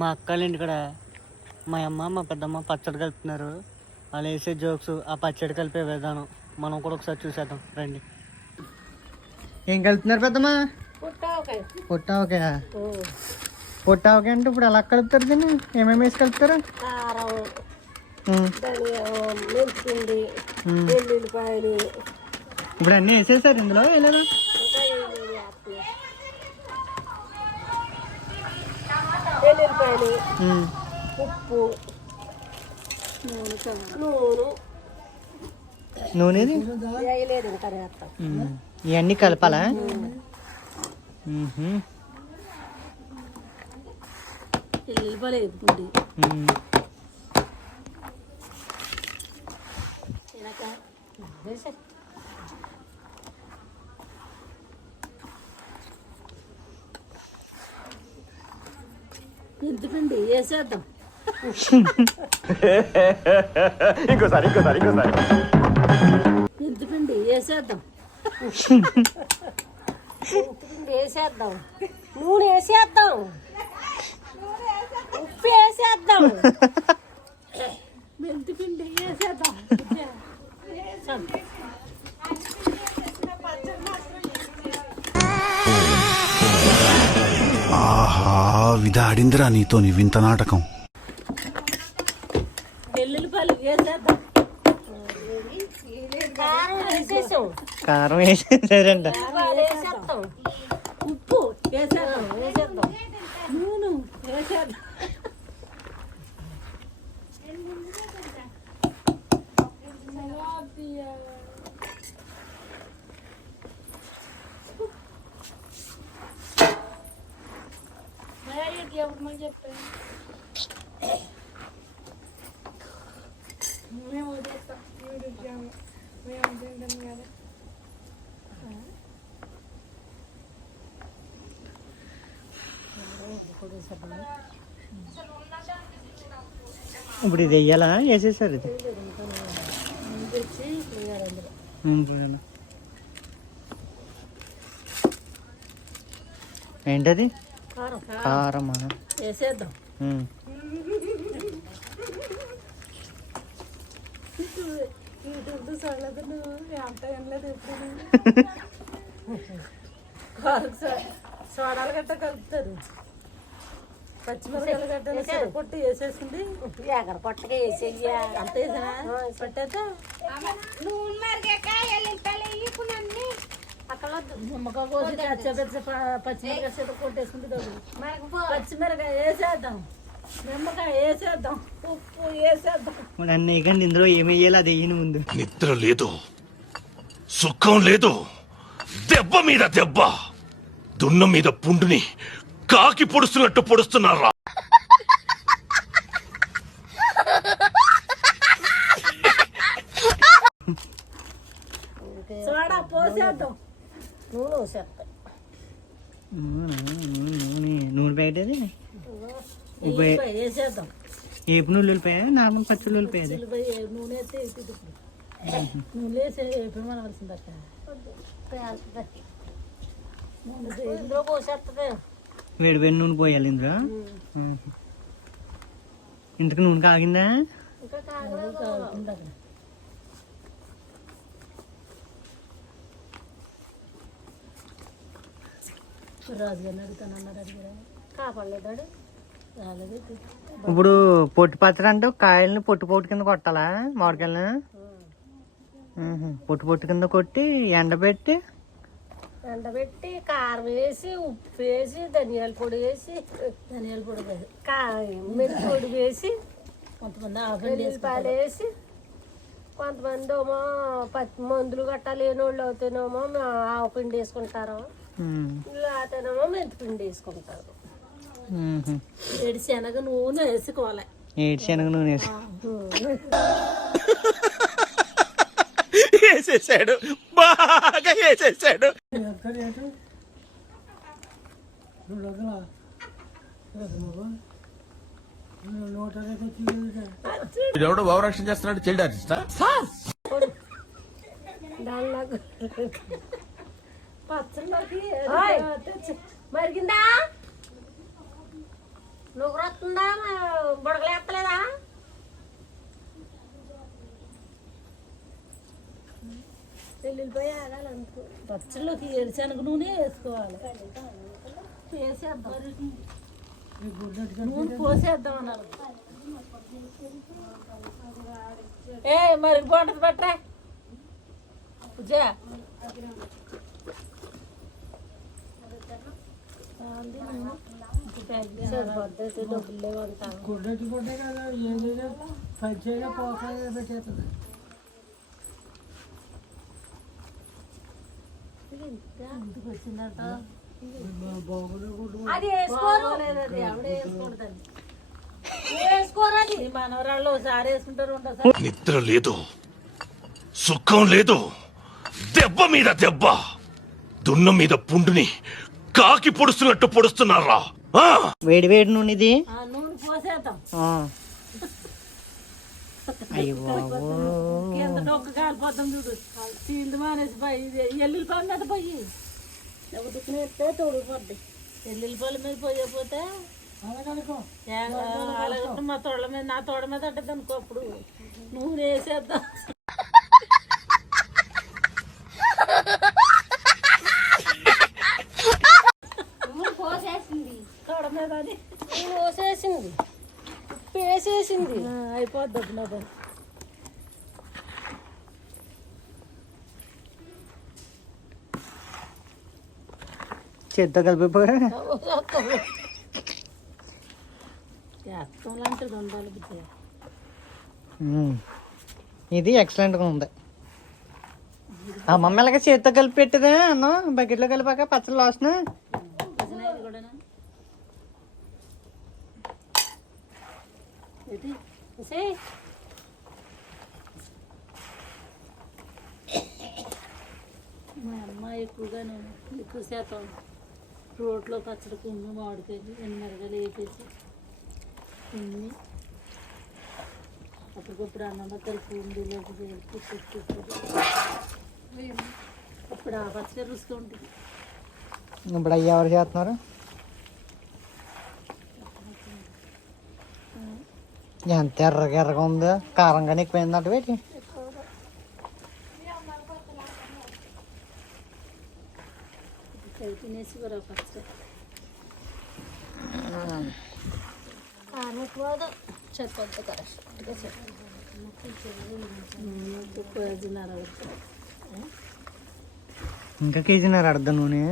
మా అక్కల ఇంటికాడ మా అమ్మ మా పెద్దమ్మ పచ్చడి కలుపుతున్నారు. వాళ్ళు వేసే జోక్స్, ఆ పచ్చడి కలిపే విధానం మనం కూడా ఒకసారి చూసేద్దాం రండి. ఏం కలుపుతున్నారు పెద్దమ్మ? పుట్టావకాయ. పుట్టావకాయ అంటే ఇప్పుడు ఎలా కలుపుతారు దీన్ని? ఏమేమి వేసి కలుపుతారు? కారం, మెంతిపిండి, వెల్లుల్లిపాయలు. ఇప్పుడు అన్నీ వేసేసారు ఇందులో వేయలేదా? వెల్లుల్లిపాయలు, ఉప్పు, నూనె ఇవన్నీ కలపాలా? వెల్లుల్లిపాయలు వేపుకుండి మెంతిపిండి వేసేద్దాం. ఇంకోసారి మెంతిపిండి వేసేద్దాం. మెంతిపిండి వేసేద్దాం. నూనె వేసేద్దాం. ఉప్పు వేసేద్దాం. మెంతిపిండి వేసేద్దాం. ఆహా, విధాడిందిరా నీతో నీ వింత నాటకం. వెల్లుల్లిపాయలు వేసేద్దాం. కారం వేసేసాం. కారం వేసేసారంట. వేసేద్దాం. ఉప్పు వేసేద్దాం. నూనె వేసేద్దాం. చెప్పాను మేము చేస్తాం. మేము తింటాం కదా. ఇప్పుడు ఇది వెయ్యాలా? వేసేసారు ఇది. ఏంటది? కారమా? వేసేద్దాం. సోడాలు గట్ట కలుపుతారు. పచ్చిమిరకాయలు గట్ట పొట్టు వేసేసింది. ఎక్కడ పొట్టగా వేసేయ అంతే పట్టేత అక్కడ నిమ్మకాయ కోసి పచ్చిమిరకాయ కొట్టేసుకుంటే పచ్చిమిరకాయ వేసేద్దాం. నిమ్మకాయ వేసేద్దాం. ఉప్పు వేసేద్దాం. అన్నీ వేయకండి. ఇందులో ఏమి వేయాలి అది వేయని ముందు. నిద్ర లేదు, సుఖం లేదు, దెబ్బ మీద దెబ్బ, దున్న మీద పుండుని కాకి పొడుస్తున్నట్టు పొడుస్తున్నారా? సోడా పోసేద్దాం. నూనె పోసేస్తాం. నూనె ప్యాకెట్ అది వేసేద్దాం. ఏపు నూనె నార్మల్ పచ్చి ఉల్లిపాయ. నూనె వేస్తే నూనె వేసి వేపమనవలసింది అక్క. ఇందులో పోసేస్తుంది. వేడి వేడి నూనె పోయాలి ఇందులో. ఇంతకు నూనె కాగిందా? ఇంకా కాగిందా? రాజుగారిని అడుగుతానన్నారు. అడిగారా? కాపాడలేదాడు. రాలేదు. ఇప్పుడు పొట్టు పచ్చడి అంటే కాయల్ని పొట్టు కింద కొట్టాలా? మామిడికాయలని పొట్టు కింద కొట్టి ఎండబెట్టి కారం వేసి, ఉప్పు వేసి, ధనియాల పొడి వేసి, మెంతి పొడి వేసి, కొంతమంది వెల్లుల్లిపాయలు వేసి, కొంతమంది ఏమో మందులు గట్టా లేని వాళ్ళు అవుతానేమో ఆవు పిండి వేసుకుంటారు. లేకపోతేనేమో మెంతి పిండి వేసుకుంటారు. ఏడుశనగ నూనె వేసుకోవాలి. ఏడుశనగ నూనె వేసేసాడు, బాగా వేసేసాడు. ఎవడో భావరక్షణ చేస్తున్నాడు. చైల్డ్ ఆర్టిస్టా? పచ్చడి మరిగిందా? నువ్వు వస్తుందా బుడగలేస్తలేదా? వెళ్ళిపోయి ఆగాలి అనుకో. పచ్చళ్ళకి ఎరిశనగ నూనె వేసుకోవాలి. చేసేద్దాం, నూనె పోసేద్దాం అన్నారు. ఏ మరి బాగుంటుంది పట్టరా పూజా. సరిపోద్ది, డబ్బులు లేవంటాను. ఇంటికి వచ్చిందట అది వేసుకోరు, అది ఆవిడ వేసుకోకూడదండి. వేసుకోరు. అది ఈ మనవరాళ్ళు ఒకసారి వేసుకుంటారు, రెండోసారి నిద్ర లేదు, సుఖం లేదు, దెబ్బ మీద దెబ్బ, దున్న మీద పుండుని కాకి పొడుస్తున్నట్టు పొడుస్తున్నారా? వేడి వేడి నూనె ఇది. ఆ నూనె పోసేద్దాం. అయ్యో బాబు, కింద డొక్క కాలిపోతాం చూడు. సీంది మానేసి పోయి ఎల్లుల్లిపాయల మీద పోయి ఉడికినట్టే తోడిపోద్ది. ఎల్లుల్లిపాయల మీద పోయకపోతే అలాగంటే మా తోళ్ళ మీద, నా తోడ మీద ఉంటుంది అనుకో. అప్పుడు నూనె వేసేద్దాం. పోసేసింది తోడ మీద అని పోసేసింది, వేసేసింది. అయిపోద్ది అది నా పని. చేత్తో కలిపిపోయా. అర్థం లాంటిది ఉండాలి బుద్ధి. ఇది ఎక్సలెంట్గా ఉంది. ఆ మమ్మీ ఎలాగ చేత్తో కలిపి పెట్టిదే అన్న, బకెట్లో కలిపాక పచ్చళ్ళు వస్తున్నా. ఇది కూడా ఇది మా అమ్మ ఎక్కువ శాతం రోట్లో పచ్చడి కుండు మామిడికాయలు ఎనిమిరగాయలు వేసేసి తిని అప్పటికప్పుడు అన్నంలో కలిపి ఉండిలోకి అప్పుడు ఆ పచ్చడి రుచిగా ఉంటుంది. ఇప్పుడు అయ్యి ఎవరు చేస్తున్నారు? ఎంత ఎర్రగా ఎర్రగా ఉందో, కారంగానే ఎక్కువైందంట వేటి. తినేసి కూడా పచ్చడి కారణపోదు చెప్పొద్దు కరెక్ట్గా ఇంకా కేజీన్నర అర్థం నూనె.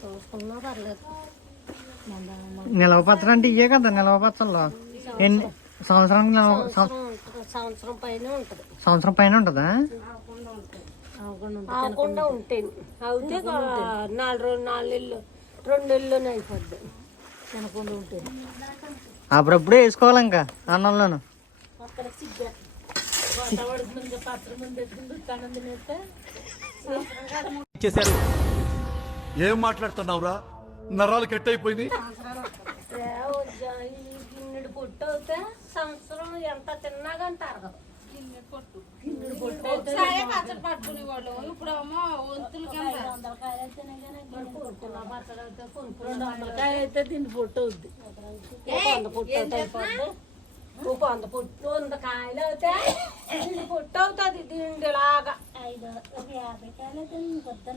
చూసుకున్నా పర్లేదు. నిలవ పచ్చడి అంటే ఇవే కదా నిలవ పచ్చళ్ళు. ఎన్ని సంవత్సరానికి సంవత్సరం పైన ఉంటుంది. సంవత్సరం పైన ఉంటుందా? ఆకుండా ఉంటాయి. అయితే 4 నెలలు 2 నెలల్లోనే అయిపోద్ది. తినకుండా ఉంటుంది. అప్పుడప్పుడు వేసుకోవాలి ఇంకా అన్నంలోను. అక్కడ సిగ్గా వాతావరణం ముందు పచ్చడి ముందు ఎత్తుకుంటూ కన్నం తినేస్తే చేశారు. ఏం మాట్లాడుతున్నావురా? నరాలు కట్ అయిపోయింది. గిన్నెడు పొట్టు అవుతే సంవత్సరం ఎంత తిన్నాగా అంటారు. గిన్నెడు పొట్టు పట్టుకునేవాళ్ళు ఇప్పుడు ఏమో వంతులకి 200 కాయలు అయితే దీన్ని పొట్టు అవుద్ది. 100 పొట్టు 100 కాయలు అవుతే పొట్టు అవుతుంది. దిండిలాగా 200 పొట్టు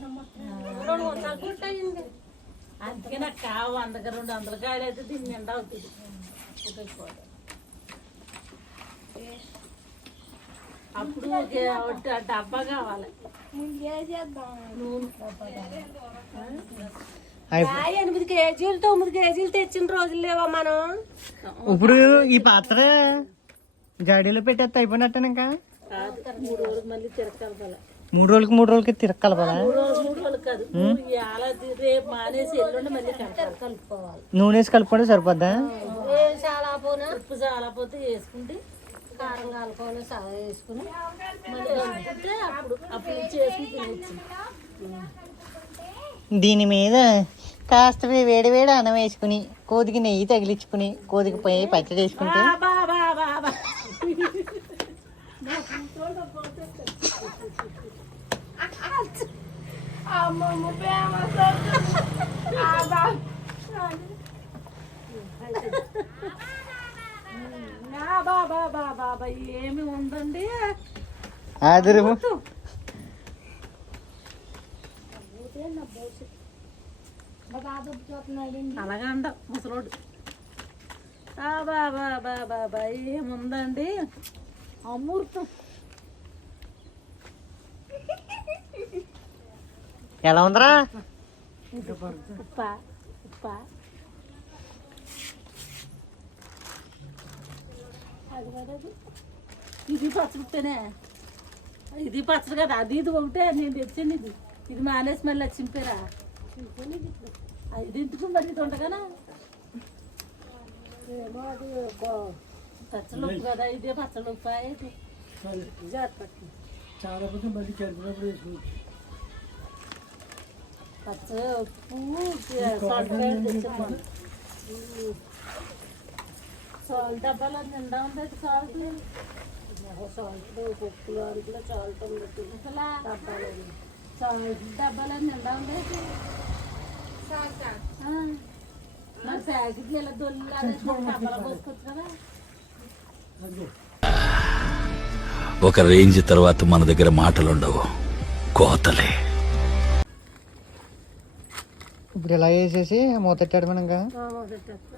అయింది. అందుకే నాకు 100 కాయలు అయితే దీన్ని నిండా అవుతుంది. అప్పుడు డబ్బా కావాలి. 8 కేజీలు 9 కేజీలు తెచ్చిన రోజులు లేవా మనం. ఇప్పుడు ఈ పాత్ర గాడిలో పెట్టేస్తే అయిపోయినట్టే ఇంకా. 3 రోజులకు మళ్ళీ తిరగలపాలి. 3 రోజులకి తిరగలపాలా? 3 రోజులు కాదు, రేపు మానేసి ఎల్లుండి మళ్ళీ కలుపుకోవాలి. నూనె వేసి కలుపుకుంటే సరిపోద్దా? చాలా పోనా ఉప్పు చాలా పోతే వేసుకుంటే కారం కలుపుకొని వేసుకుని మళ్ళీ కలుపుకుంటే అప్పుడు చేసుకుని తినవచ్చు. దీని మీద కాస్త వేడి వేడి అన్నం వేసుకుని కోదికి నెయ్యి తగిలించుకుని కోదికి పోయి పచ్చడి వేసుకుంటే అమ్మమ్మ బాబా బాబా ఏమి ఉందండి ఆదిరిము అలాగా అండ ముసలోడు బాబా బాబా ఏముందండి అమృతం ఎలా ఉందిరా ఉప్ప ఉప్ప అది కదా అది. ఇది పచ్చడితేనే ఇది పచ్చడి కదా అది ఇది ఒకటే నేను తెచ్చాను ఇది మానేసి మళ్ళీ చింపారా ఇది ఎందుకు మరి ఇది ఉండగానా ఏమో అది పచ్చడి ఉప్పు కదా ఇదే పచ్చడి ఉప్పు ఇది చాలా మళ్ళీ కలిపినప్పుడు వేసుకుంటాం పచ్చడి ఉప్పు సాల్ట్ తెచ్చాను సాల్ట్ డబ్బాలో నిండా ఉంది సాల్ట్ సాల్ట్ పప్పులు అందులో సాల్ట్ ఉంది అసలు డబ్బాలో సాల్ట్ డబ్బాలో నిండా ఉంది మరి ప్యాకెట్లు ఇలా దొల్లి డబ్బాలో పోసుకోవచ్చు కదా ఒక రేంజ్ తర్వాత మన దగ్గర మాటలుండవు, కోతలే. ఇప్పుడు ఇలా వేసేసి మూతెట్టాడు మనం పెట్టేస్తా